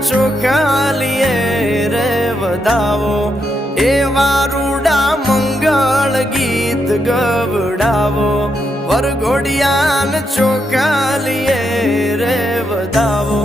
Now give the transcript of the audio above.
ચોખાલીએ રે વધાવો એવા રૂડા મંગળ ગીત ગવડાવો વરઘોડિયાન ચોખાલીએ રે વધાવો